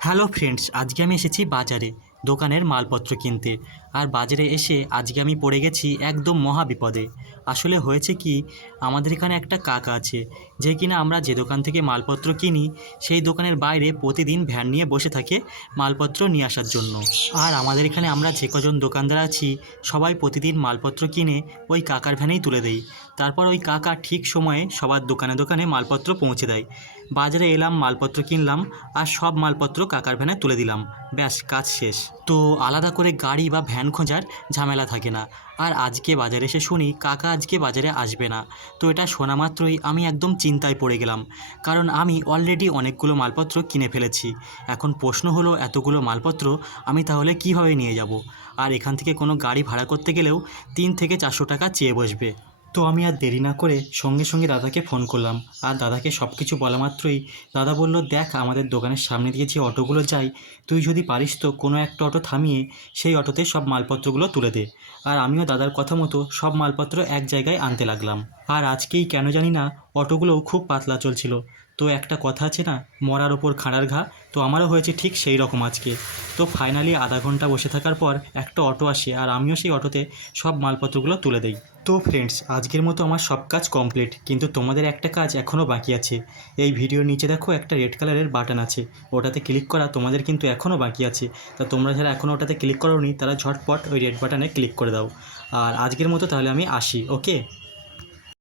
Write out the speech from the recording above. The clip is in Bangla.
হ্যালো ফ্রেন্ডস, আজকে আমি এসেছি বাজারে দোকানের মালপত্র কিনতে। আর বাজারে এসে আজকে আমি পড়ে গেছি একদম মহা বিপদে। আসলে হয়েছে কি, আমাদের এখানে একটা কাকা আছে যে কিনা আমরা যে দোকান থেকে মালপত্র কিনি সেই দোকানের বাইরে প্রতিদিন ভ্যান নিয়ে বসে থাকে মালপত্র নিয়ে আসার জন্য। আর আমাদের এখানে আমরা যে কজন দোকানদার আছি সবাই প্রতিদিন মালপত্র কিনে ওই কাকার ভ্যানেই তুলে দেই। তারপর ওই কাকা ঠিক সময়ে সবার দোকানে দোকানে মালপত্র পৌঁছে দেয়। বাজারে এলাম, মালপত্র কিনলাম আর সব মালপত্র কাকার ভ্যানে তুলে দিলাম, ব্যাস কাজ শেষ। তো আলাদা করে গাড়ি বা ভ্যান খোঁজার ঝামেলা থাকে না। আর আজকে বাজারে এসে শুনি কাকা আজকে বাজারে আসবে না। তো এটা শোনা মাত্রই আমি একদম চিন্তায় পড়ে গেলাম, কারণ আমি অলরেডি অনেকগুলো মালপত্র কিনে ফেলেছি। এখন প্রশ্ন হলো, এতগুলো মালপত্র আমি তাহলে কীভাবে নিয়ে যাব? আর এখান থেকে কোনো গাড়ি ভাড়া করতে গেলেও 300 থেকে 400 টাকা চেয়ে বসবে। তো আমি আর দেরি না করে সঙ্গে সঙ্গে দাদাকে ফোন করলাম। আর দাদাকে সব কিছু বলা মাত্রই দাদা বলল, দেখ আমাদের দোকানের সামনে দিয়ে যে অটোগুলো যায়, তুই যদি পারিস তো কোনো একটা অটো থামিয়ে সেই অটোতে সব মালপত্রগুলো তুলে দে। আর আমিও দাদার কথা মতো সব মালপত্র এক জায়গায় আনতে লাগলাম। আর আজকেই কেন জানি না অটোগুলোও খুব পাতলা চলছিল। তো একটা কথা আছে না, মরার ওপর খাঁড়ার ঘা, তো আমারও হয়েছে ঠিক সেই রকম আজকে। তো ফাইনালি আধা ঘন্টা বসে থাকার পর একটা অটো আসে আর আমিও সেই অটোতে সব মালপত্রগুলো তুলে দেই। তো ফ্রেন্ডস, আজকের মতো আমার সব কাজ কমপ্লিট, কিন্তু তোমাদের একটা কাজ এখনও বাকি আছে। এই ভিডিওর নিচে দেখো একটা রেড কালারের বাটন আছে, ওটাতে ক্লিক করা তোমাদের কিন্তু এখনও বাকি আছে। তা তোমরা যারা এখনও ওটাতে ক্লিক করোনি তারা ঝটপট ওই রেড বাটনে ক্লিক করে দাও। আর আজকের মতো তাহলে আমি আসি, ওকে।